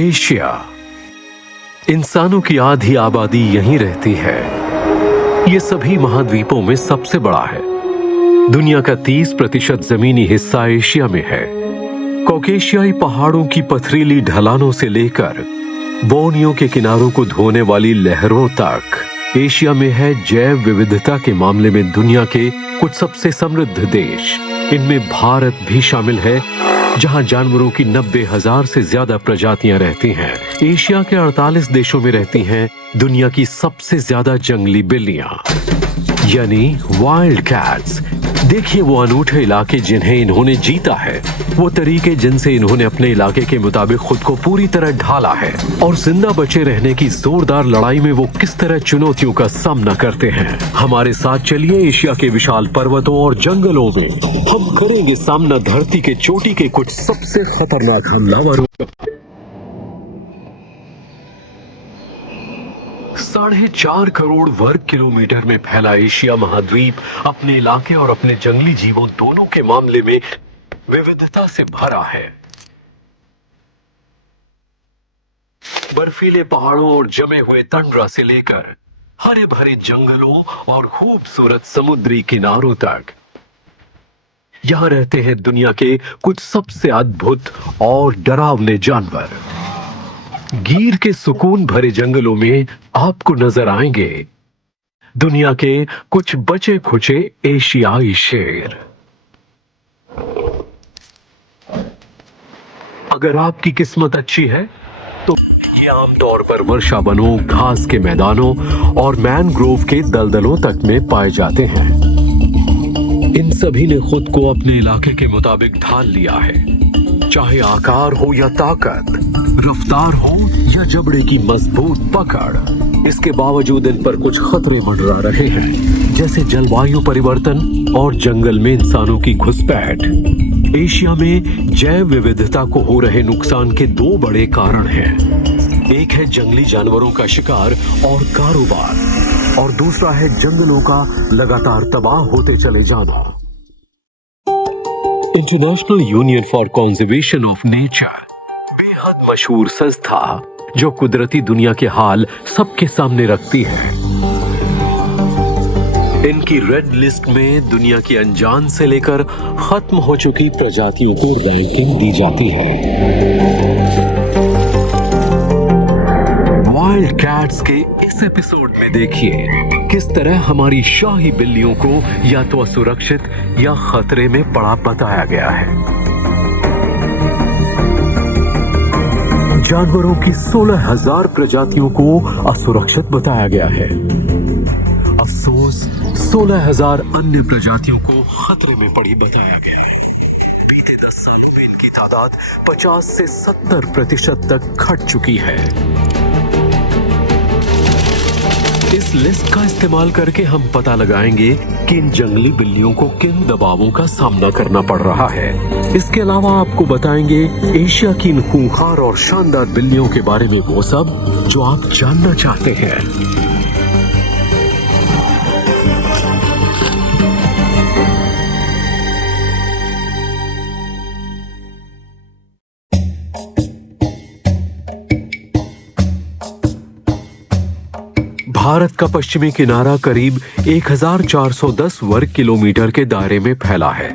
Asia. इंसानों की आधी आबादी यहीं रहती है। ये सभी महाद्वीपों में सबसे बड़ा है। दुनिया का 30% जमीनी हिस्सा एशिया में है। कॉकेशियाई पहाड़ों की पथरीली ढलानों से लेकर बोर्नियो के किनारों को धोने वाली लहरों तक एशिया में है जैव विविधता के मामले में दुनिया के कुछ सबसे समृद्ध देश। इनमें भारत भी शामिल है, जहां जानवरों की 90,000 से ज्यादा प्रजातियां रहती हैं। एशिया के 48 देशों में रहती हैं दुनिया की सबसे ज्यादा जंगली बिल्लियां, यानी वाइल्ड कैट्स। देखिए वो अनूठे इलाके जिन्हें इन्होंने जीता है, वो तरीके जिनसे इन्होंने अपने इलाके के मुताबिक खुद को पूरी तरह ढाला है, और जिंदा बचे रहने की जोरदार लड़ाई में वो किस तरह चुनौतियों का सामना करते हैं। हमारे साथ चलिए एशिया के विशाल पर्वतों और जंगलों में हम करेंगे सामना धरती के चोटी के कुछ सबसे खतरनाक हमलावरों। 4.5 करोड़ वर्ग किलोमीटर में फैला एशिया महाद्वीप अपने इलाके और अपने जंगली जीवों दोनों के मामले में विविधता से भरा है। बर्फीले पहाड़ों और जमे हुए टंड्रा से लेकर हरे भरे जंगलों और खूबसूरत समुद्री किनारों तक, यहां रहते हैं दुनिया के कुछ सबसे अद्भुत और डरावने जानवर। गिर के सुकून भरे जंगलों में आपको नजर आएंगे दुनिया के कुछ बचे खुचे एशियाई शेर। अगर आपकी किस्मत अच्छी है तो ये आमतौर पर वर्षा वनों, घास के मैदानों और मैनग्रोव के दलदलों तक में पाए जाते हैं। इन सभी ने खुद को अपने इलाके के मुताबिक ढाल लिया है, चाहे आकार हो या ताकत, रफ्तार हो या जबड़े की मजबूत पकड़। इसके बावजूद इन पर कुछ खतरे मंडरा रहे हैं, जैसे जलवायु परिवर्तन और जंगल में इंसानों की घुसपैठ। एशिया में जैव विविधता को हो रहे नुकसान के 2 बड़े कारण हैं। एक है जंगली जानवरों का शिकार और कारोबार, और दूसरा है जंगलों का लगातार तबाह होते चले जाना। International union for conservation of nature बेहद मशहूर संस्था जो कुदरती दुनिया के हाल सबके सामने रखती है। इनकी रेड लिस्ट में दुनिया की अनजान से लेकर खत्म हो चुकी प्रजातियों को रैंकिंग दी जाती है। वाइल्ड कैट्स के इस एपिसोड में देखिए किस तरह हमारी शाही बिल्लियों को या तो असुरक्षित या खतरे में पड़ा बताया गया है। जानवरों की 16,000 प्रजातियों को असुरक्षित बताया गया है। अफसोस 16,000 अन्य प्रजातियों को खतरे में पड़ी बताया गया है। बीते 10 सालों में इनकी तादाद 50 से 70% तक घट चुकी है। इस लिस्ट का इस्तेमाल करके हम पता लगाएंगे कि इन जंगली बिल्लियों को किन दबावों का सामना करना पड़ रहा है। इसके अलावा आपको बताएंगे एशिया की इन खूंखार और शानदार बिल्लियों के बारे में वो सब जो आप जानना चाहते हैं। भारत का पश्चिमी किनारा करीब 1410 वर्ग किलोमीटर के दायरे में फैला है,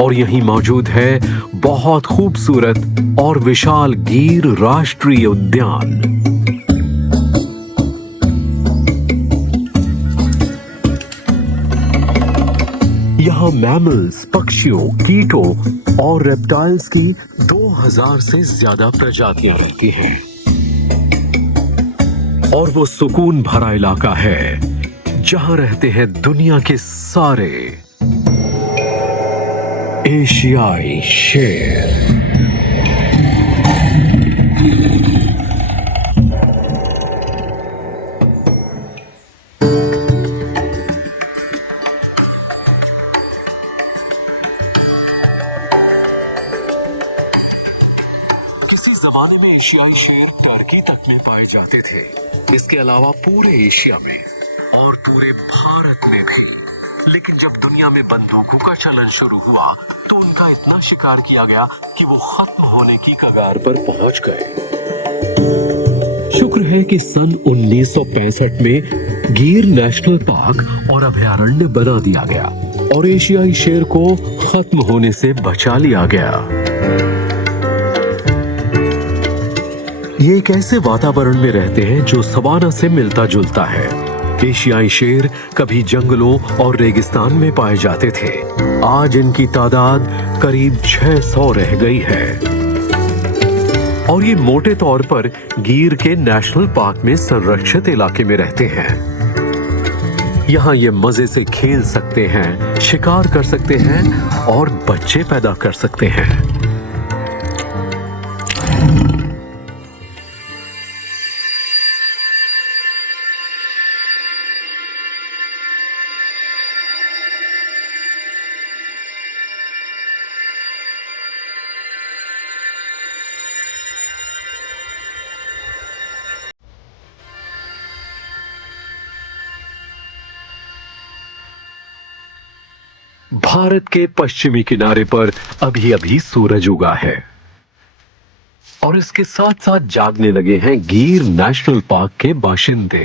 और यहीं मौजूद है बहुत खूबसूरत और विशाल गिर राष्ट्रीय उद्यान। यहाँ मैमल्स, पक्षियों, कीटों और रेप्टाइल्स की 2000 से ज्यादा प्रजातियां रहती हैं। और वो सुकून भरा इलाका है जहां रहते हैं दुनिया के सारे एशियाई शेर। किसी जमाने में एशियाई शेर टर्की तक में पाए जाते थे। इसके अलावा पूरे एशिया में और पूरे भारत में भी। लेकिन जब दुनिया में बंदूकों का चलन शुरू हुआ तो उनका इतना शिकार किया गया कि वो खत्म होने की कगार पर पहुंच गए। शुक्र है कि सन 1965 में गिर नेशनल पार्क और अभयारण्य बना दिया गया और एशियाई शेर को खत्म होने से बचा लिया गया। ये एक ऐसे वातावरण में रहते हैं जो सवाना से मिलता जुलता है। एशियाई शेर कभी जंगलों और रेगिस्तान में पाए जाते थे। आज इनकी तादाद करीब 600 रह गई है और ये मोटे तौर पर गिर के नेशनल पार्क में संरक्षित इलाके में रहते हैं। यहाँ ये मजे से खेल सकते हैं, शिकार कर सकते हैं और बच्चे पैदा कर सकते हैं। भारत के पश्चिमी किनारे पर अभी अभी सूरज उगा है और इसके साथ साथ जागने लगे हैं गिर नेशनल पार्क के बाशिंदे।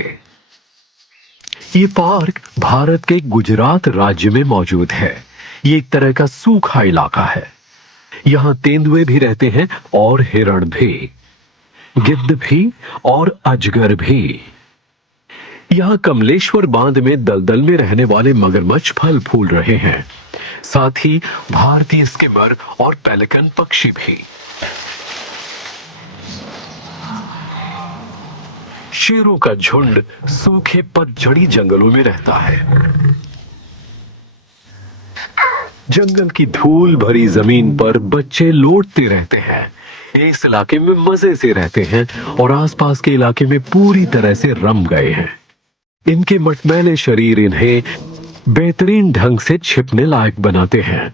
ये पार्क भारत के गुजरात राज्य में मौजूद है। ये एक तरह का सूखा इलाका है। यहां तेंदुए भी रहते हैं और हिरण भी, गिद्ध भी और अजगर भी। यहाँ कमलेश्वर बांध में दलदल में रहने वाले मगरमच्छ फल फूल रहे हैं, साथ ही भारतीय स्किमर और पेलिकन पक्षी भी। शेरों का झुंड सूखे पतझड़ी जंगलों में रहता है। जंगल की धूल भरी जमीन पर बच्चे लौटते रहते हैं। इस इलाके में मजे से रहते हैं और आसपास के इलाके में पूरी तरह से रम गए हैं। इनके मटमैले शरीर इन्हें बेहतरीन ढंग से छिपने लायक बनाते हैं।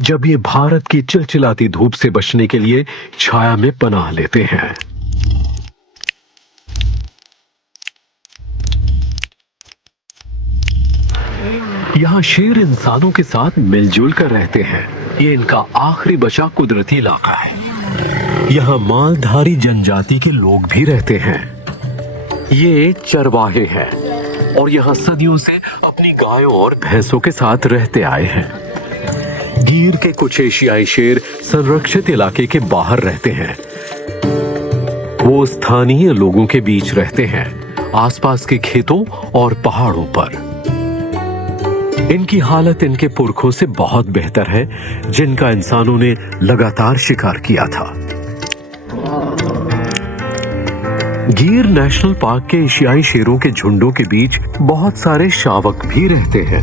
जब ये भारत की चिलचिलाती धूप से बचने के लिए छाया में पनाह लेते हैं। यहाँ शेर इंसानों के साथ मिलजुल कर रहते हैं। ये इनका आखिरी बचा कुदरती इलाका है। यहाँ मालधारी जनजाति के लोग भी रहते हैं। ये चरवाहे हैं और यहाँ सदियों से अपनी गायों और भैंसों के साथ रहते आए हैं। गिर के कुछ एशियाई शेर संरक्षित इलाके के बाहर रहते हैं। वो स्थानीय लोगों के बीच रहते हैं, आसपास के खेतों और पहाड़ों पर। इनकी हालत इनके पुरखों से बहुत बेहतर है, जिनका इंसानों ने लगातार शिकार किया था। गिर नेशनल पार्क के एशियाई शेरों के झुंडों के बीच बहुत सारे शावक भी रहते हैं।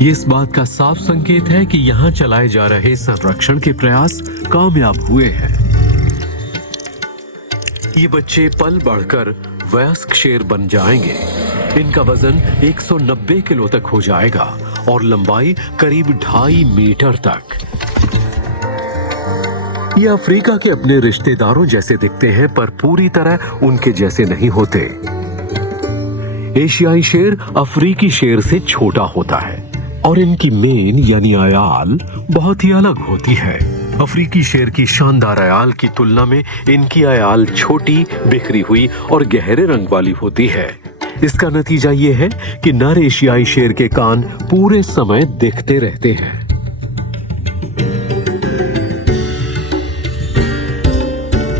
ये इस बात का साफ संकेत है कि यहाँ चलाए जा रहे संरक्षण के प्रयास कामयाब हुए हैं। ये बच्चे पल बढ़कर वयस्क शेर बन जाएंगे। इनका वजन 190 किलो तक हो जाएगा और लंबाई करीब 2.5 मीटर तक। ये अफ्रीका के अपने रिश्तेदारों जैसे दिखते हैं, पर पूरी तरह उनके जैसे नहीं होते। एशियाई शेर अफ्रीकी शेर से छोटा होता है और इनकी मेन यानी अयाल बहुत ही अलग होती है। अफ्रीकी शेर की शानदार अयाल की तुलना में इनकी अयाल छोटी, बिखरी हुई और गहरे रंग वाली होती है। इसका नतीजा ये है कि नर एशियाई शेर के कान पूरे समय दिखते रहते हैं।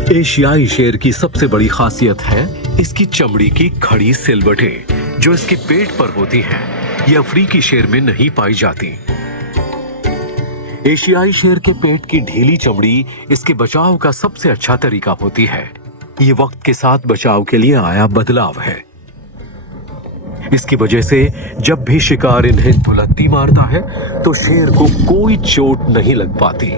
एशियाई शेर की सबसे बड़ी खासियत है इसकी चमड़ी की खड़ी सिलवटें, जो इसके पेट पर होती हैं। ये अफ्रीकी शेर में नहीं पाई जाती। एशियाई शेर के पेट की ढीली चमड़ी इसके बचाव का सबसे अच्छा तरीका होती है। ये वक्त के साथ बचाव के लिए आया बदलाव है। इसकी वजह से जब भी शिकार इन्हें बुलंदी मारता है तो शेर को कोई चोट नहीं लग पाती।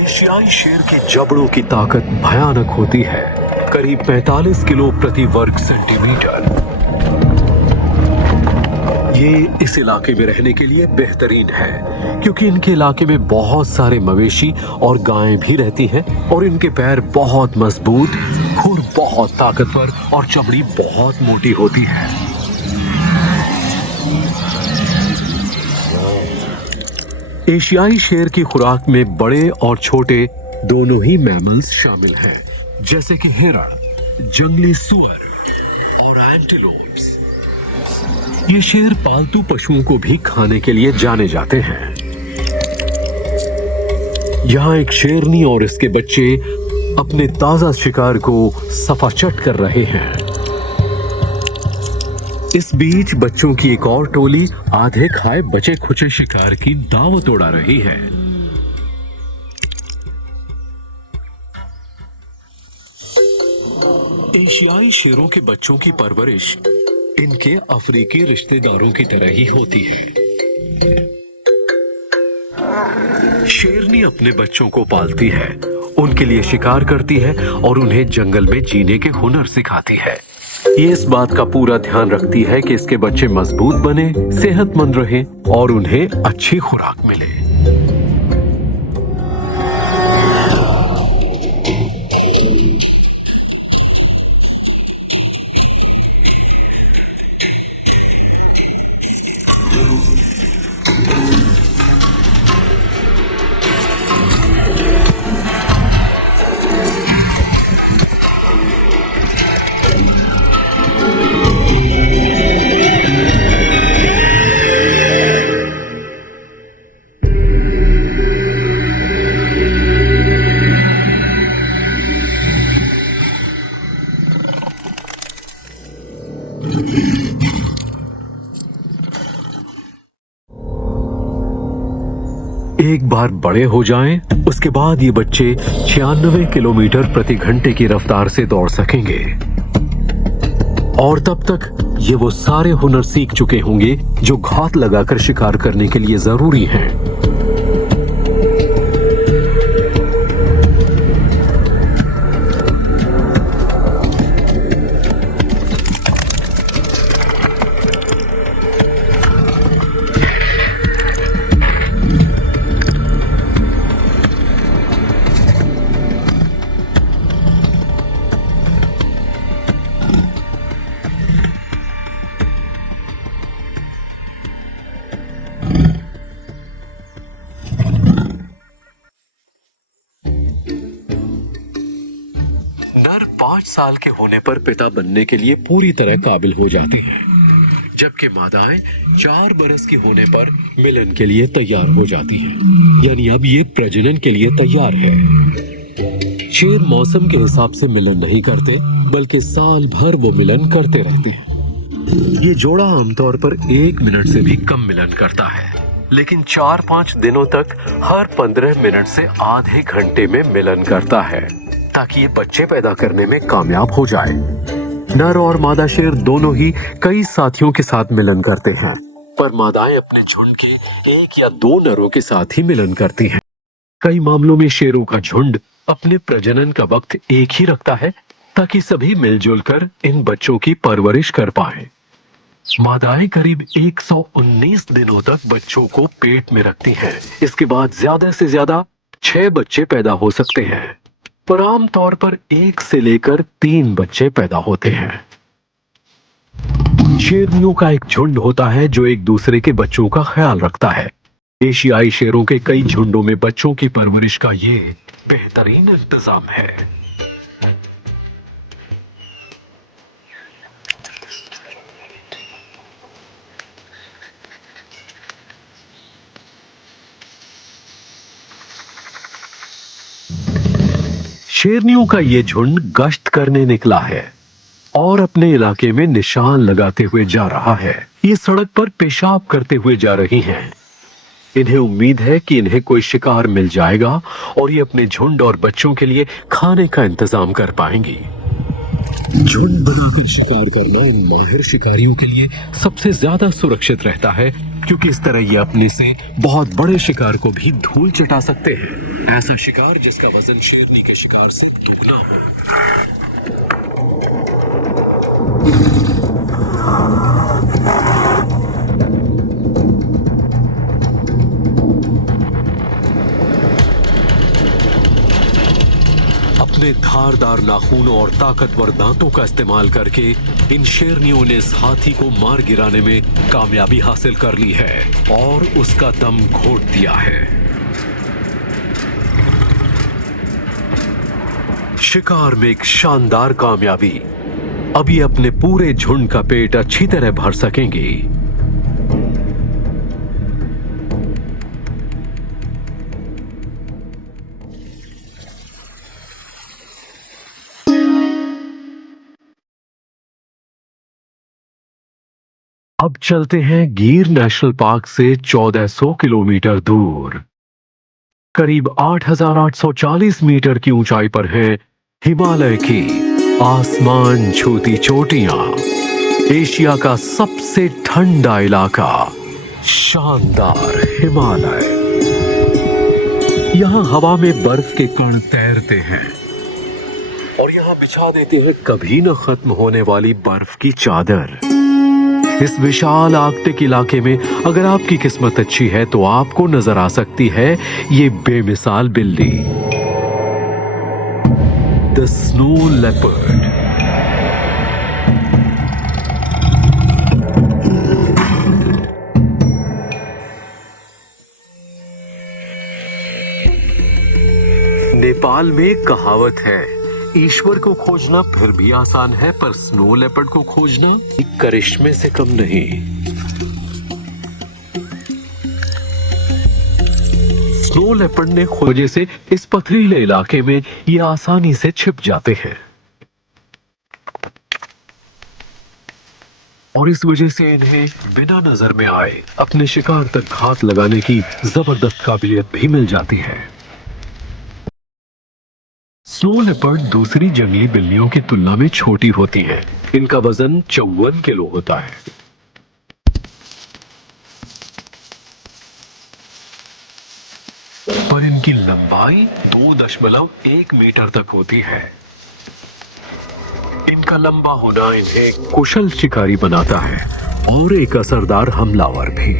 एशियाई शेर के जबड़ों की ताकत भयानक होती है, करीब 45 किलो प्रति वर्ग सेंटीमीटर। ये इस इलाके में रहने के लिए बेहतरीन है, क्योंकि इनके इलाके में बहुत सारे मवेशी और गायें भी रहती हैं और इनके पैर बहुत मजबूत, खुर बहुत ताकतवर और चमड़ी बहुत मोटी होती है। एशियाई शेर की खुराक में बड़े और छोटे दोनों ही मैमल्स शामिल हैं, जैसे कि हिरण, जंगली सुअर और एंटीलोप्स। ये शेर पालतू पशुओं को भी खाने के लिए जाने जाते हैं। यहाँ एक शेरनी और इसके बच्चे अपने ताजा शिकार को सफाचट कर रहे हैं। इस बीच बच्चों की एक और टोली आधे खाए बचे खुचे शिकार की दावत उड़ा रही है। एशियाई शेरों के बच्चों की परवरिश इनके अफ्रीकी रिश्तेदारों की तरह ही होती है। शेरनी अपने बच्चों को पालती है, उनके लिए शिकार करती है और उन्हें जंगल में जीने के हुनर सिखाती है। ये इस बात का पूरा ध्यान रखती है कि इसके बच्चे मजबूत बने, सेहतमंद रहें और उन्हें अच्छी खुराक मिले। एक बार बड़े हो जाएं, उसके बाद ये बच्चे 96 किलोमीटर प्रति घंटे की रफ्तार से दौड़ सकेंगे और तब तक ये वो सारे हुनर सीख चुके होंगे जो घात लगाकर शिकार करने के लिए जरूरी हैं। नर 5 साल के होने पर पिता बनने के लिए पूरी तरह काबिल हो जाती हैं, जबकि मादाएं 4 बरस की होने पर मिलन के लिए तैयार हो जाती हैं। यानी अब ये प्रजनन के लिए तैयार है। शेर मौसम के हिसाब से मिलन नहीं करते, बल्कि साल भर वो मिलन करते रहते हैं। ये जोड़ा आमतौर पर 1 मिनट से भी कम मिलन करता है, लेकिन 4-5 दिनों तक हर 15 मिनट से आधे घंटे में मिलन करता है, ताकि ये बच्चे पैदा करने में कामयाब हो जाए। नर और मादा शेर दोनों ही कई साथियों के साथ मिलन करते हैं, पर मादाएं अपने झुंड के 1 या 2 नरों के साथ ही मिलन करती हैं। कई मामलों में शेरों का झुंड अपने प्रजनन का वक्त एक ही रखता है, ताकि सभी मिलजुल कर इन बच्चों की परवरिश कर पाए। मादाएं करीब 119 दिनों तक बच्चों को पेट में रखती हैं। इसके बाद ज्यादा से ज्यादा 6 बच्चे पैदा हो सकते हैं, पर आमतौर पर 1 से लेकर 3 बच्चे पैदा होते हैं। शेरनियों का एक झुंड होता है जो एक दूसरे के बच्चों का ख्याल रखता है। एशियाई शेरों के कई झुंडों में बच्चों की परवरिश का ये बेहतरीन इंतजाम है। शेरनियों का ये झुंड गश्त करने निकला है और अपने इलाके में निशान लगाते हुए जा रहा है। ये सड़क पर पेशाब करते हुए जा रही हैं। इन्हें उम्मीद है कि इन्हें कोई शिकार मिल जाएगा और ये अपने झुंड और बच्चों के लिए खाने का इंतजाम कर पाएंगी। झुंड बनाकर शिकार करना इन माहिर शिकारियों के लिए सबसे ज्यादा सुरक्षित रहता है, क्योंकि इस तरह ये अपने से बहुत बड़े शिकार को भी धूल चटा सकते हैं। ऐसा शिकार जिसका वजन शेरनी के शिकार से दुगना हो। अपने धारदार नाखूनों और ताकतवर दांतों का इस्तेमाल करके इन शेरनियों ने इस हाथी को मार गिराने में कामयाबी हासिल कर ली है और उसका दम घोट दिया है। शिकार में एक शानदार कामयाबी। अभी अपने पूरे झुंड का पेट अच्छी तरह भर सकेंगी। अब चलते हैं गिर नेशनल पार्क से 1400 किलोमीटर दूर। करीब 8,840 मीटर की ऊंचाई पर है हिमालय की आसमान छूती चोटियां। एशिया का सबसे ठंडा इलाका, शानदार हिमालय। यहां हवा में बर्फ के कण तैरते हैं और यहां बिछा देते हैं कभी न खत्म होने वाली बर्फ की चादर। इस विशाल आर्कटिक इलाके में अगर आपकी किस्मत अच्छी है तो आपको नजर आ सकती है ये बेमिसाल बिल्ली, द स्नो लेपर्ड। नेपाल में कहावत है, ईश्वर को खोजना फिर भी आसान है पर स्नो लेपर्ड को खोजना एक करिश्मे से कम नहीं। स्नो लेपर्ड ने खोजे से इस पथरीले इलाके में ये आसानी से छिप जाते हैं और इस वजह से इन्हें बिना नजर में आए अपने शिकार तक घात लगाने की जबरदस्त काबिलियत भी मिल जाती है। स्नो लेपर्ड दूसरी जंगली बिल्लियों की तुलना में छोटी होती हैं। इनका वजन 54 किलो होता है। पर इनकी लंबाई 2.1 मीटर तक होती है। इनका लंबा होना इन्हें कुशल शिकारी बनाता है और एक असरदार हमलावर भी।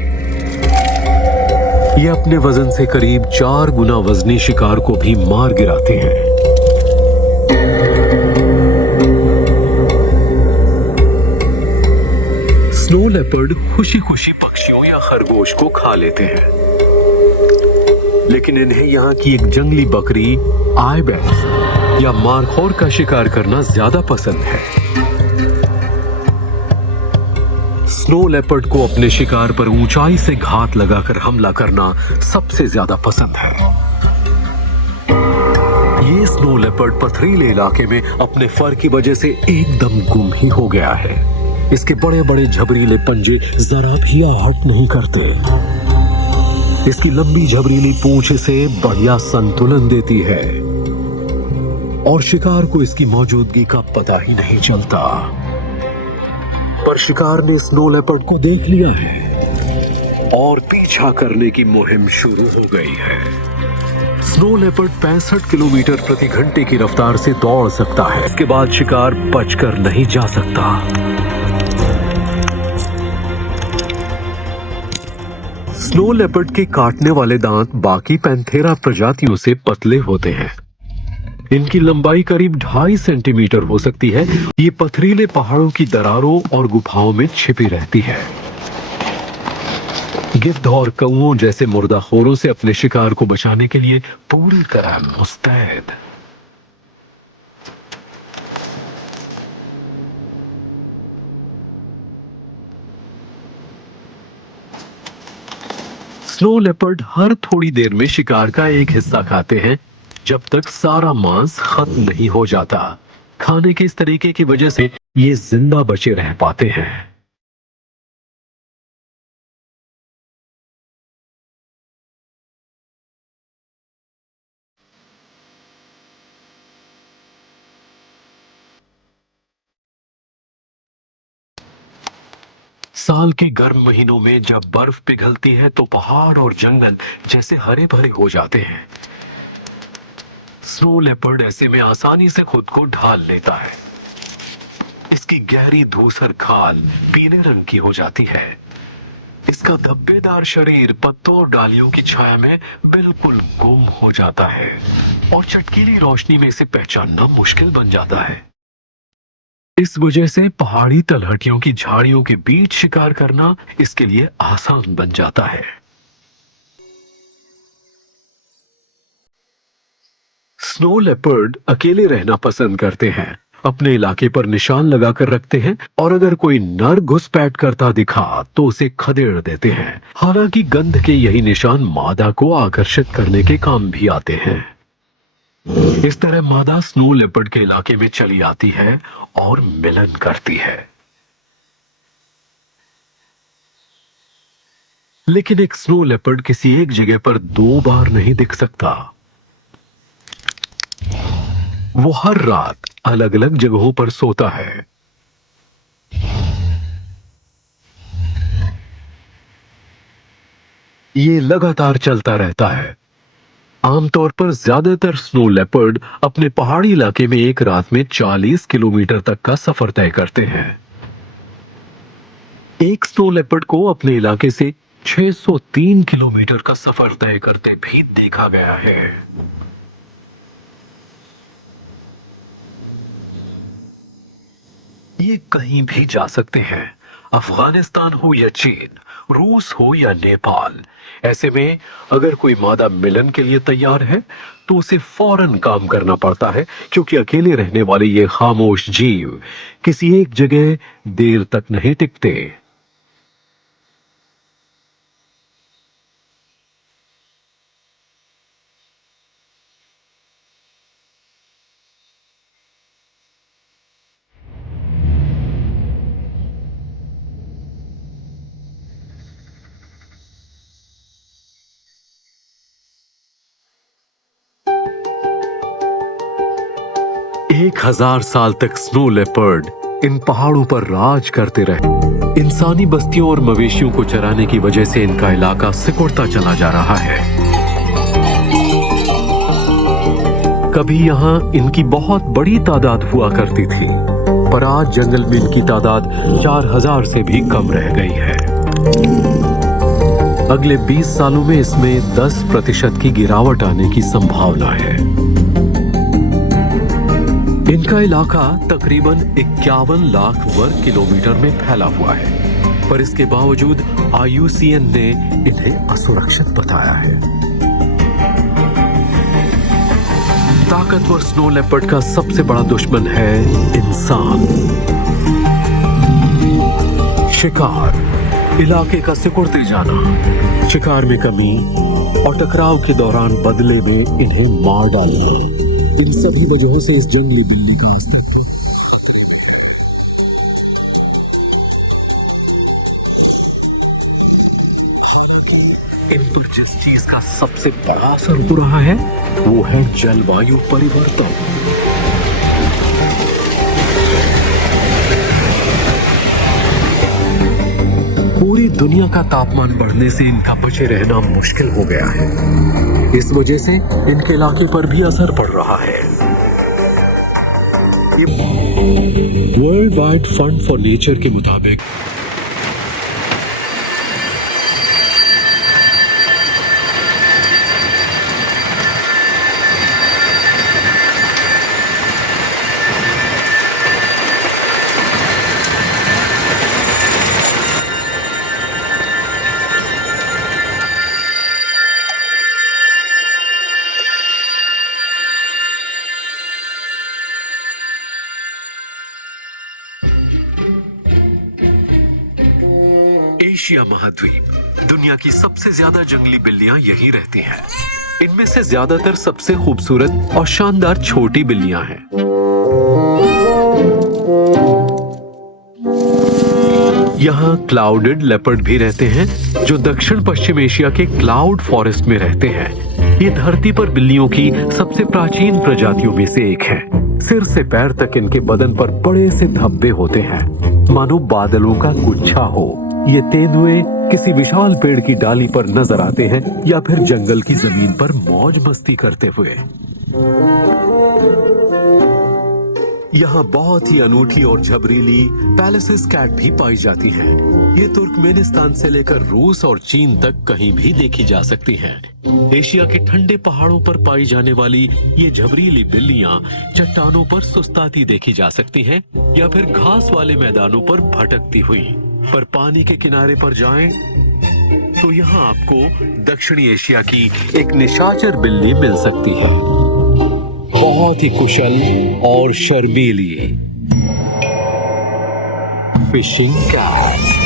ये अपने वजन से करीब 4 गुना वजनी शिकार को भी मार गिराते हैं। स्नो लेपर्ड खुशी खुशी पक्षियों या खरगोश को खा लेते हैं, लेकिन इन्हें यहाँ की एक जंगली बकरी आइबेक्स या मारखोर का शिकार करना ज्यादा पसंद है। स्नो लेपर्ड को अपने शिकार पर ऊंचाई से घात लगाकर हमला करना सबसे ज्यादा पसंद है। ये स्नो लेपर्ड पथरीले इलाके में अपने फर की वजह से एकदम गुम ही हो गया है। इसके बड़े बड़े झबरीले पंजे जरा भी आहट नहीं करते। इसकी लंबी झबरीली पूंछ से बढ़िया संतुलन देती है और शिकार को इसकी मौजूदगी का पता ही नहीं चलता। पर शिकार ने स्नो लेपर्ड को देख लिया है और पीछा करने की मुहिम शुरू हो गई है। स्नो लेपर्ड 65 किलोमीटर प्रति घंटे की रफ्तार से दौड़ सकता है। इसके बाद शिकार बचकर नहीं जा सकता। स्नो लेपर्ड के काटने वाले दांत बाकी पैंथेरा प्रजातियों से पतले होते हैं। इनकी लंबाई करीब 2.5 सेंटीमीटर हो सकती है। ये पथरीले पहाड़ों की दरारों और गुफाओं में छिपी रहती है। गिद्ध और कौओं जैसे मुर्दाखोरों से अपने शिकार को बचाने के लिए पूरी तरह मुस्तैद। स्नो लेपर्ड हर थोड़ी देर में शिकार का एक हिस्सा खाते हैं जब तक सारा मांस खत्म नहीं हो जाता। खाने के इस तरीके की वजह से ये जिंदा बचे रह पाते हैं। साल के गर्म महीनों में जब बर्फ पिघलती है तो पहाड़ और जंगल जैसे हरे भरे हो जाते हैं। स्नो लेपर्ड ऐसे में आसानी से खुद को ढाल लेता है। इसकी गहरी धूसर खाल पीले रंग की हो जाती है। इसका धब्बेदार शरीर पत्तों और डालियों की छाया में बिल्कुल गुम हो जाता है और चटकीली रोशनी में इसे पहचानना मुश्किल बन जाता है। इस वजह से पहाड़ी तलहटियों की झाड़ियों के बीच शिकार करना इसके लिए आसान बन जाता है। स्नो लेपर्ड अकेले रहना पसंद करते हैं, अपने इलाके पर निशान लगाकर रखते हैं और अगर कोई नर घुसपैठ करता दिखा तो उसे खदेड़ देते हैं। हालांकि गंध के यही निशान मादा को आकर्षित करने के काम भी आते हैं। इस तरह मादा स्नो लेपर्ड के इलाके में चली आती है और मिलन करती है। लेकिन एक स्नो लेपर्ड किसी एक जगह पर 2 बार नहीं दिख सकता। वो हर रात अलग अलग जगहों पर सोता है। ये लगातार चलता रहता है। आमतौर पर ज्यादातर स्नो लेपर्ड अपने पहाड़ी इलाके में एक रात में 40 किलोमीटर तक का सफर तय करते हैं। एक स्नो लेपर्ड को अपने इलाके से 603 किलोमीटर का सफर तय करते भी देखा गया है। ये कहीं भी जा सकते हैं, अफगानिस्तान हो या चीन, रूस हो या नेपाल। ऐसे में अगर कोई मादा मिलन के लिए तैयार है तो उसे फौरन काम करना पड़ता है, क्योंकि अकेले रहने वाले ये खामोश जीव किसी एक जगह देर तक नहीं टिकते। एक 1000 साल तक स्नो लेपर्ड इन पहाड़ों पर राज करते रहे। इंसानी बस्तियों और मवेशियों को चराने की वजह से इनका इलाका सिकुड़ता चला जा रहा है। कभी यहाँ इनकी बहुत बड़ी तादाद हुआ करती थी, पर आज जंगल में इनकी तादाद 4000 से भी कम रह गई है। अगले 20 सालों में इसमें 10% की गिरावट आने की संभावना है। इनका इलाका तकरीबन 51 लाख वर्ग किलोमीटर में फैला हुआ है, पर इसके बावजूद IUCN ने इन्हें असुरक्षित बताया है। ताकतवर स्नो लेपर्ड का सबसे बड़ा दुश्मन है इंसान। शिकार, इलाके का सिकुड़ते जाना, शिकार में कमी और टकराव के दौरान बदले में इन्हें मार डालना, इन सभी वजहों से इस जंगली बिल्ली का अस्तित्व इन पर जिस चीज का सबसे बड़ा असर हो रहा है वो है जलवायु परिवर्तन। पूरी दुनिया का तापमान बढ़ने से इनका बचे रहना मुश्किल हो गया है। इस वजह से इनके इलाके पर भी असर पड़ रहा है। World wide fund for nature के मुताबिक एशिया महाद्वीप, दुनिया की सबसे ज्यादा जंगली बिल्लियां यहीं रहती हैं। इनमें से ज्यादातर सबसे खूबसूरत और शानदार छोटी बिल्लियां हैं। यहाँ क्लाउडेड लेपर्ड भी रहते हैं, जो दक्षिण पश्चिम एशिया के क्लाउड फॉरेस्ट में रहते हैं। ये धरती पर बिल्लियों की सबसे प्राचीन प्रजातियों में से एक है। सिर से पैर तक इनके बदन पर बड़े से धब्बे होते हैं, मानो बादलों का गुच्छा हो। ये तेंदुए किसी विशाल पेड़ की डाली पर नजर आते हैं या फिर जंगल की जमीन पर मौज मस्ती करते हुए। यहाँ बहुत ही अनूठी और झबरीली पैलेसेस कैट भी पाई जाती हैं। ये तुर्कमेनिस्तान से लेकर रूस और चीन तक कहीं भी देखी जा सकती हैं। एशिया के ठंडे पहाड़ों पर पाई जाने वाली ये झबरीली बिल्लियाँ चट्टानों पर सुस्ताती देखी जा सकती हैं या फिर घास वाले मैदानों पर भटकती हुई। पर पानी के किनारे पर जाएं तो यहाँ आपको दक्षिणी एशिया की एक निशाचर बिल्ली मिल सकती है, बहुत ही कुशल और शर्मीली फिशिंग कैट।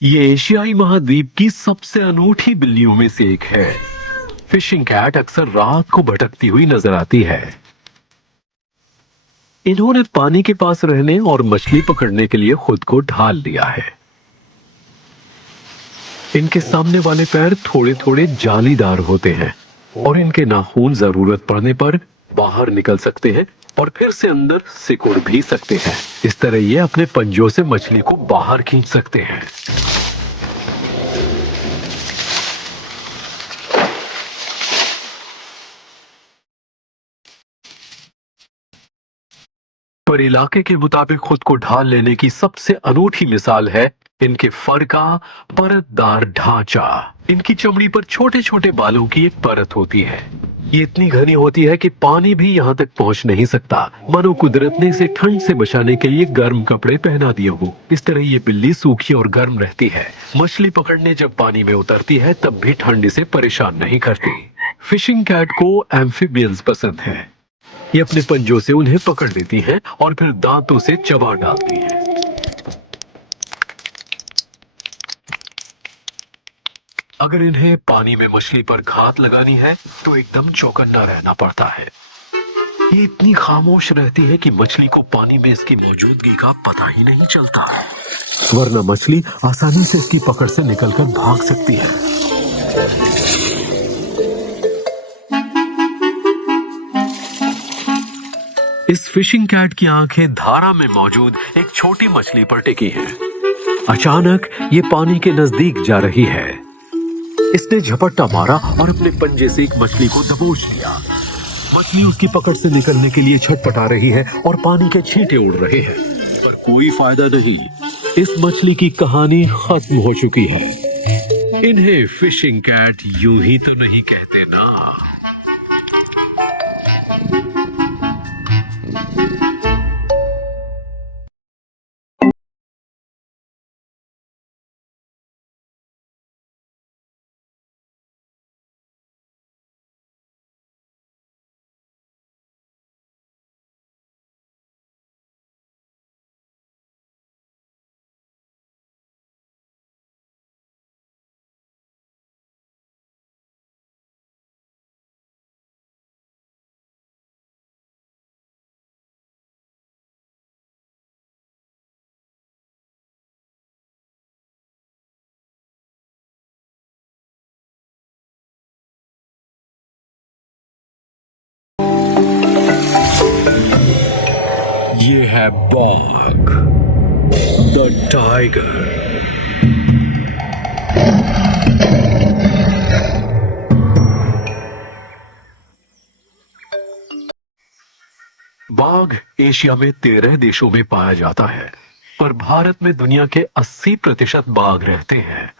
ये एशियाई महाद्वीप की सबसे अनूठी बिल्लियों में से एक है। फिशिंग कैट अक्सर रात को भटकती हुई नजर आती है। इन्होंने पानी के पास रहने और मछली पकड़ने के लिए खुद को ढाल लिया है। इनके सामने वाले पैर थोड़े थोड़े जालीदार होते हैं और इनके नाखून जरूरत पड़ने पर बाहर निकल सकते हैं और फिर से अंदर सिकुड़ भी सकते हैं। इस तरह ये अपने पंजों से मछली को बाहर खींच सकते हैं। पर इलाके के मुताबिक खुद को ढाल लेने की सबसे अनूठी मिसाल है इनके फर का परतदार ढांचा। इनकी चमड़ी पर छोटे छोटे बालों की एक परत होती है। ये इतनी घनी होती है कि पानी भी यहाँ तक पहुँच नहीं सकता, मानो कुदरत ने इसे ठंड से बचाने के लिए गर्म कपड़े पहना दिए हो। इस तरह ये बिल्ली सूखी और गर्म रहती है। मछली पकड़ने जब पानी में उतरती है तब भी ठंड इसे परेशान नहीं करती। फिशिंग कैट को एम्फीबियंस पसंद है। ये अपने पंजों से उन्हें पकड़ लेती हैं और फिर दांतों से चबा डालती हैं। अगर इन्हें पानी में मछली पर घात लगानी है तो एकदम चौकन्ना रहना पड़ता है। ये इतनी खामोश रहती है कि मछली को पानी में इसकी मौजूदगी का पता ही नहीं चलता, वरना मछली आसानी से इसकी पकड़ से निकलकर भाग सकती है। इस फिशिंग कैट की आंखें धारा में मौजूद एक छोटी मछली पर टिकी हैं। अचानक ये पानी के नजदीक जा रही है। इसने झपट्टा मारा और अपने पंजे से एक मछली को दबोच लिया। मछली उसकी पकड़ से निकलने के लिए छटपटा रही है और पानी के छींटे उड़ रहे हैं, पर कोई फायदा नहीं। इस मछली की कहानी खत्म हो चुकी है। इन्हें फिशिंग कैट यूं ही तो नहीं कहते ना। ये है बाघ, द टाइगर। बाघ एशिया में 13 देशों में पाया जाता है, पर भारत में दुनिया के 80% बाघ रहते हैं।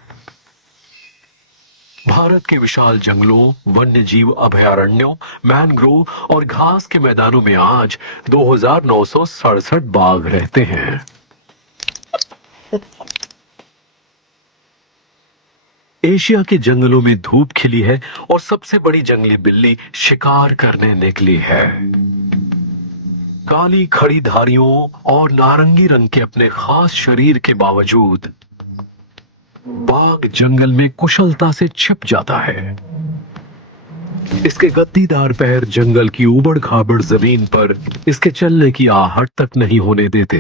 भारत के विशाल जंगलों, वन्य जीव अभयारण्यों, मैनग्रोव और घास के मैदानों में आज 2967 बाघ रहते हैं। एशिया के जंगलों में धूप खिली है और सबसे बड़ी जंगली बिल्ली शिकार करने निकली है। काली खड़ी धारियों और नारंगी रंग के अपने खास शरीर के बावजूद बाघ जंगल में कुशलता से छिप जाता है। इसके गद्दीदार पैर जंगल की उबड़ खाबड़ जमीन पर इसके चलने की आहट तक नहीं होने देते।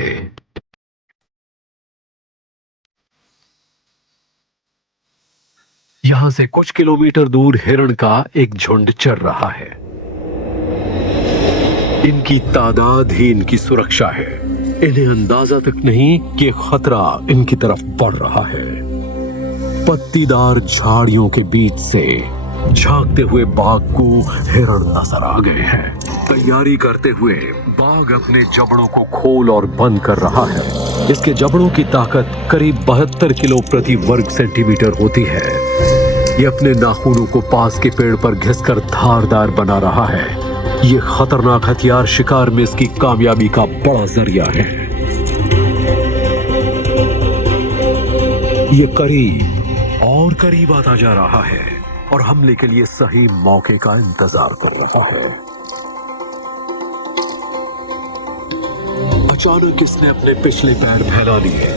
यहां से कुछ किलोमीटर दूर हिरण का एक झुंड चर रहा है। इनकी तादाद ही इनकी सुरक्षा है। इन्हें अंदाजा तक नहीं कि खतरा इनकी तरफ बढ़ रहा है। पत्तीदार झाड़ियों के बीच से झांकते हुए बाघ को हिरण नजर आ गए हैं। तैयारी करते हुए बाघ अपने जबड़ों को खोल और बंद कर रहा है। इसके जबड़ों की ताकत करीब 72 किलो प्रति वर्ग सेंटीमीटर होती है। ये अपने नाखूनों को पास के पेड़ पर घिसकर धारदार बना रहा है। ये खतरनाक हथियार शिकार में इसकी कामयाबी का बड़ा जरिया है। ये करीब और करीब आता जा रहा है और हमले के लिए सही मौके का इंतजार कर रहा है। अचानक इसने अपने पिछले पैर फैला लिए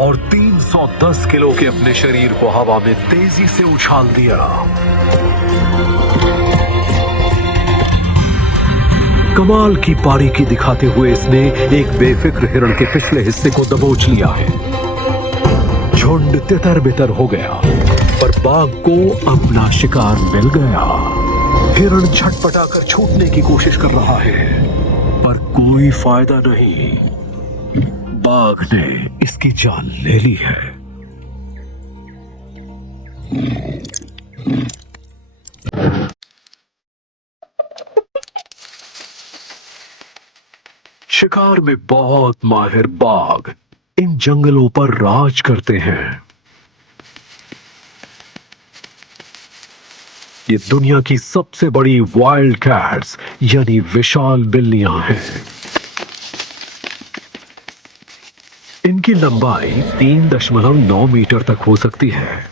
और 310 किलो के अपने शरीर को हवा में तेजी से उछाल दिया। कमाल की बारीकी दिखाते हुए इसने एक बेफिक्र हिरण के पिछले हिस्से को दबोच लिया है। झुंड तितर बितर हो गया, पर बाघ को अपना शिकार मिल गया। हिरण छटपटाकर छूटने की कोशिश कर रहा है, पर कोई फायदा नहीं। बाघ ने इसकी जान ले ली है। शिकार में बहुत माहिर बाघ इन जंगलों पर राज करते हैं। ये दुनिया की सबसे बड़ी वाइल्ड कैट्स यानी विशाल बिल्लियां हैं। इनकी लंबाई 3.9 मीटर तक हो सकती है।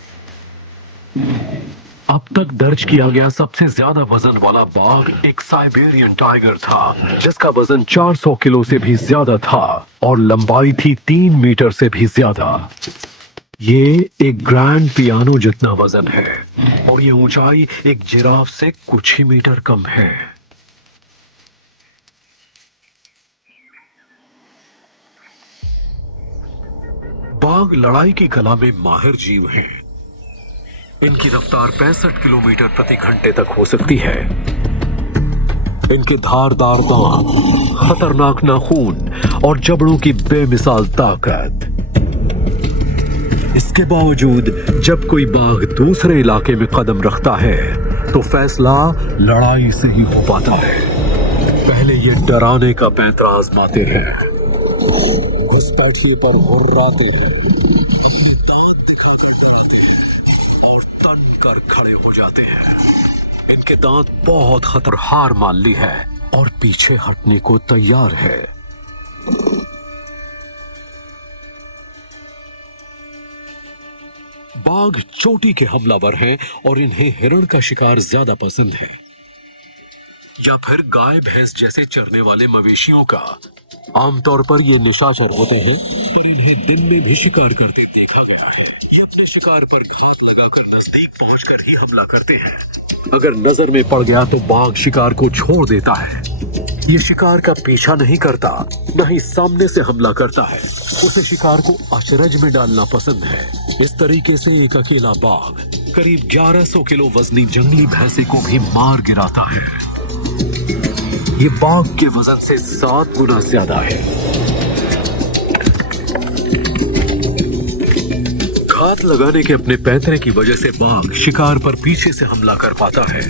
अब तक दर्ज किया गया सबसे ज्यादा वजन वाला बाघ एक साइबेरियन टाइगर था, जिसका वजन 400 किलो से भी ज्यादा था और लंबाई थी 3 मीटर से भी ज्यादा। ये एक ग्रैंड पियानो जितना वजन है और ये ऊंचाई एक जिराफ से कुछ ही मीटर कम है। बाघ लड़ाई की कला में माहिर जीव हैं। इनकी रफ्तार 65 किलोमीटर प्रति घंटे तक हो सकती है। इनके धारदार दांत, खतरनाक नाखून और जबड़ों की बेमिसाल ताकत। इसके बावजूद जब कोई बाघ दूसरे इलाके में कदम रखता है तो फैसला लड़ाई से ही हो पाता है। पहले ये डराने का पैंतरा आजमाते हैं, घुसपैठिए पर हुर्राते हैं, और तन कर खड़े हो जाते हैं। इनके दांत बहुत खतरहार मान ली है और पीछे हटने को तैयार है। बाघ चोटी के हमलावर हैं और इन्हें हिरण का शिकार ज्यादा पसंद है, या फिर गाय भैंस जैसे चरने वाले मवेशियों का। आमतौर पर ये निशाचर होते हैं, पर इन्हें दिन में भी शिकार करते देखा गया है। ये अपने शिकार पर घात लगाकर नजदीक पहुंचकर ही हमला करते हैं। अगर नजर में पड़ गया तो बाघ शिकार को छोड़ देता है। ये शिकार का पीछा नहीं करता, न ही सामने से हमला करता है। उसे शिकार को अचरज में डालना पसंद है। इस तरीके से एक अकेला बाघ करीब 1100 किलो वजनी जंगली भैंसे को भी मार गिराता है। ये बाघ के वजन से 7 गुना ज्यादा है। घात लगाने के अपने पैंतरे की वजह से बाघ शिकार पर पीछे से हमला कर पाता है।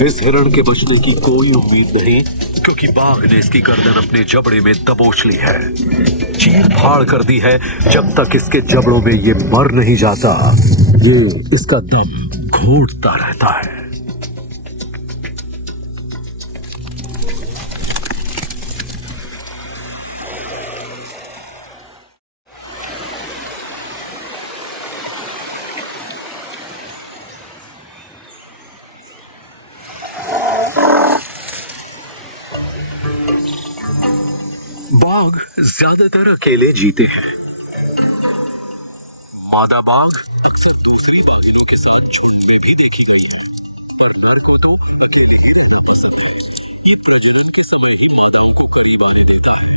इस हिरण के बचने की कोई उम्मीद नहीं, क्योंकि बाघ ने इसकी गर्दन अपने जबड़े में दबोच ली है, चीर फाड़ कर दी है। जब तक इसके जबड़ों में ये मर नहीं जाता, ये इसका दम घोंटता रहता है। बाघ ज्यादातर अकेले जीते हैं। मादा बाघ अक्सर दूसरी बाघिनों के साथ झुंड में भी देखी गई है, पर नर को तो अकेले ही रहना पसंद है। ये प्रजनन के समय ही मादाओं को करीब आने देता है।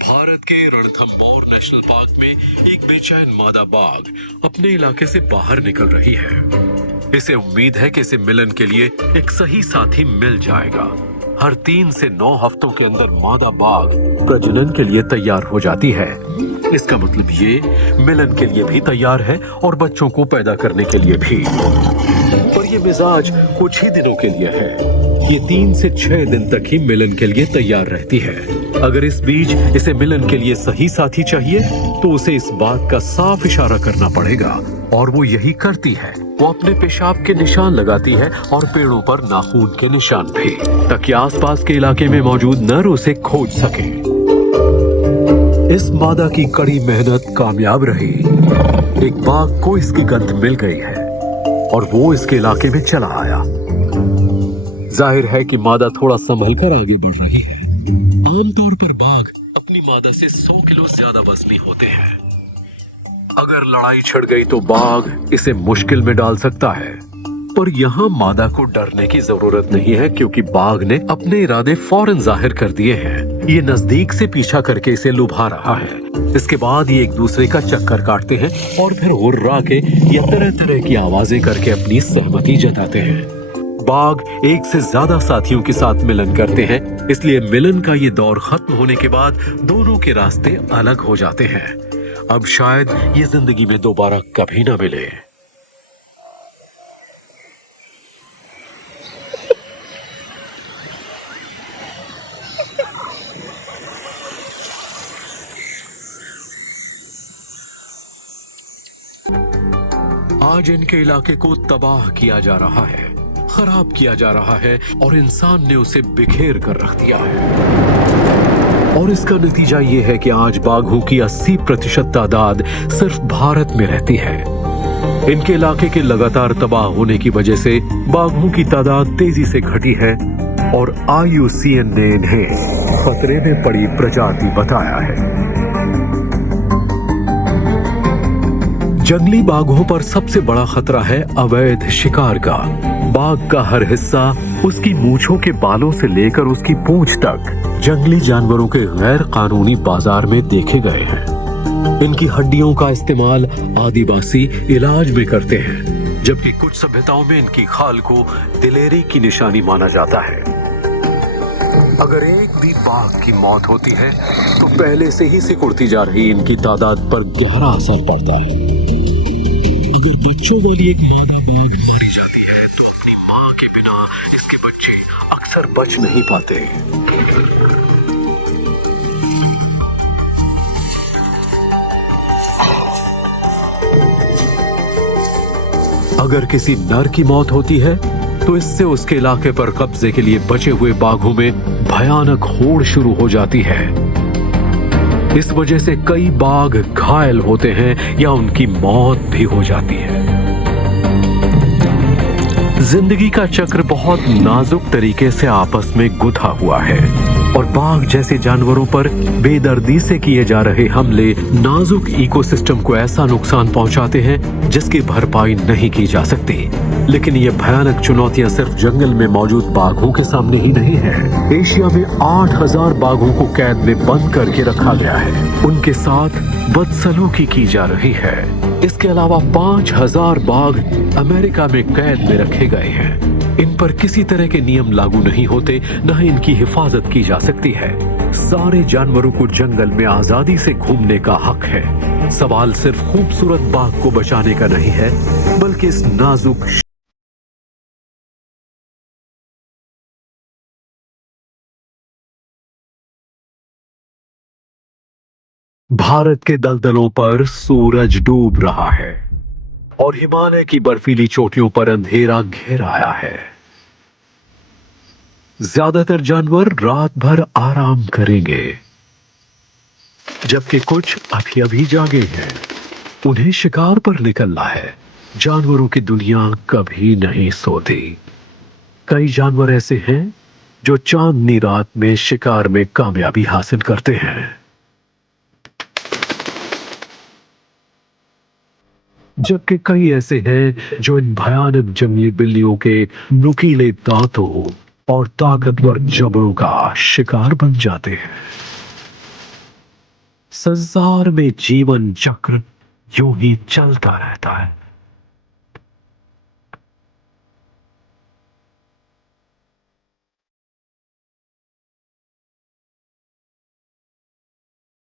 भारत के रणथंभौर नेशनल पार्क में एक बेचैन मादा बाघ अपने इलाके से बाहर निकल रही है। इसे उम्मीद है कि इसे मिलन के लिए एक सही साथी मिल जाएगा। हर 3 से 9 हफ्तों के अंदर मादा बाघ प्रजनन के लिए तैयार हो जाती है। इसका मतलब ये मिलन के लिए भी तैयार है और बच्चों को पैदा करने के लिए भी। पर ये मिजाज कुछ ही दिनों के लिए है। ये 3 से 6 दिन तक ही मिलन के लिए तैयार रहती है। अगर इस बीच इसे मिलन के लिए सही साथी चाहिए तो उसे इस बात का साफ इशारा करना पड़ेगा, और वो यही करती है। वो अपने पेशाब के निशान लगाती है और पेड़ों पर नाखून के निशान भी, ताकि आसपास के इलाके में मौजूद नर उसे खोज सके। इस मादा की कड़ी मेहनत कामयाब रही। एक बाघ को इसकी गंध मिल गई है और वो इसके इलाके में चला आया। जाहिर है कि मादा थोड़ा संभल कर आगे बढ़ रही है। आमतौर पर बाघ अपनी मादा से 100 किलो ज्यादा वजनी होते हैं। अगर लड़ाई छिड़ गई तो बाघ इसे मुश्किल में डाल सकता है। पर यहाँ मादा को डरने की जरूरत नहीं है, क्योंकि बाघ ने अपने इरादे फौरन जाहिर कर दिए हैं। ये नजदीक से पीछा करके इसे लुभा रहा है। इसके बाद ये एक दूसरे का चक्कर काटते हैं और फिर हुर्रा के या तरह तरह की आवाजें करके अपनी सहमति जताते हैं। बाघ एक से ज्यादा साथियों के साथ मिलन करते हैं, इसलिए मिलन का ये दौर खत्म होने के बाद दोनों के रास्ते अलग हो जाते हैं। अब शायद ये जिंदगी में दोबारा कभी ना मिले। आज इनके इलाके को तबाह किया जा रहा है, खराब किया जा रहा है और इंसान ने उसे बिखेर कर रख दिया है। और इसका नतीजा ये है कि आज बाघों की 80% तादाद सिर्फ भारत में रहती है। इनके इलाके के लगातार तबाह होने की वजह से बाघों की तादाद तेजी से घटी है और IUCN ने इन्हें खतरे में पड़ी प्रजाति बताया है। जंगली बाघों पर सबसे बड़ा खतरा है अवैध शिकार का। बाघ का हर हिस्सा, उसकी मूंछों के बालों से लेकर उसकी पूंछ तक, जंगली जानवरों के गैर कानूनी बाजार में देखे गए हैं। इनकी हड्डियों का इस्तेमाल आदिवासी इलाज में करते हैं, जबकि कुछ सभ्यताओं में इनकी खाल को दिलेरी की निशानी माना जाता है। अगर एक भी बाघ की मौत होती है तो पहले से ही सिकुड़ती जा रही इनकी तादाद पर गहरा असर पड़ता है। अगर बच्चों वाली एक मादा बाघ मारी जाती है तो अपनी मां के बिना इसके बच्चे अक्सर बच नहीं पाते। अगर किसी नर की मौत होती है तो इससे उसके इलाके पर कब्जे के लिए बचे हुए बाघों में भयानक होड़ शुरू हो जाती है। इस वजह से कई बाघ घायल होते हैं या उनकी मौत भी हो जाती है। जिंदगी का चक्र बहुत नाजुक तरीके से आपस में गुथा हुआ है और बाघ जैसे जानवरों पर बेदर्दी से किए जा रहे हमले नाजुक इकोसिस्टम को ऐसा नुकसान पहुंचाते हैं जिसकी भरपाई नहीं की जा सकती। लेकिन ये भयानक चुनौतियां सिर्फ जंगल में मौजूद बाघों के सामने ही नहीं है। एशिया में 8000 बाघों को कैद में बंद करके रखा गया है। उनके साथ बदसलूकी की जा रही है। इसके अलावा 5000 बाघ अमेरिका में कैद में रखे गए हैं। इन पर किसी तरह के नियम लागू नहीं होते, न ही इनकी हिफाजत की जा सकती है। सारे जानवरों को जंगल में आजादी से घूमने का हक है। सवाल सिर्फ खूबसूरत बाघ को बचाने का नहीं है, बल्कि इस नाजुक भारत के दलदलों पर सूरज डूब रहा है और हिमालय की बर्फीली चोटियों पर अंधेरा घेर आया है। ज्यादातर जानवर रात भर आराम करेंगे, जबकि कुछ अभी अभी जागे हैं। उन्हें शिकार पर निकलना है। जानवरों की दुनिया कभी नहीं सोती। कई जानवर ऐसे हैं जो चांदनी रात में शिकार में कामयाबी हासिल करते हैं, जबकि कई ऐसे हैं जो इन भयानक जंगली बिल्लियों के नुकीले दांतों और ताकतवर जबड़ों का शिकार बन जाते हैं। संसार में जीवन चक्र यूं ही चलता रहता है।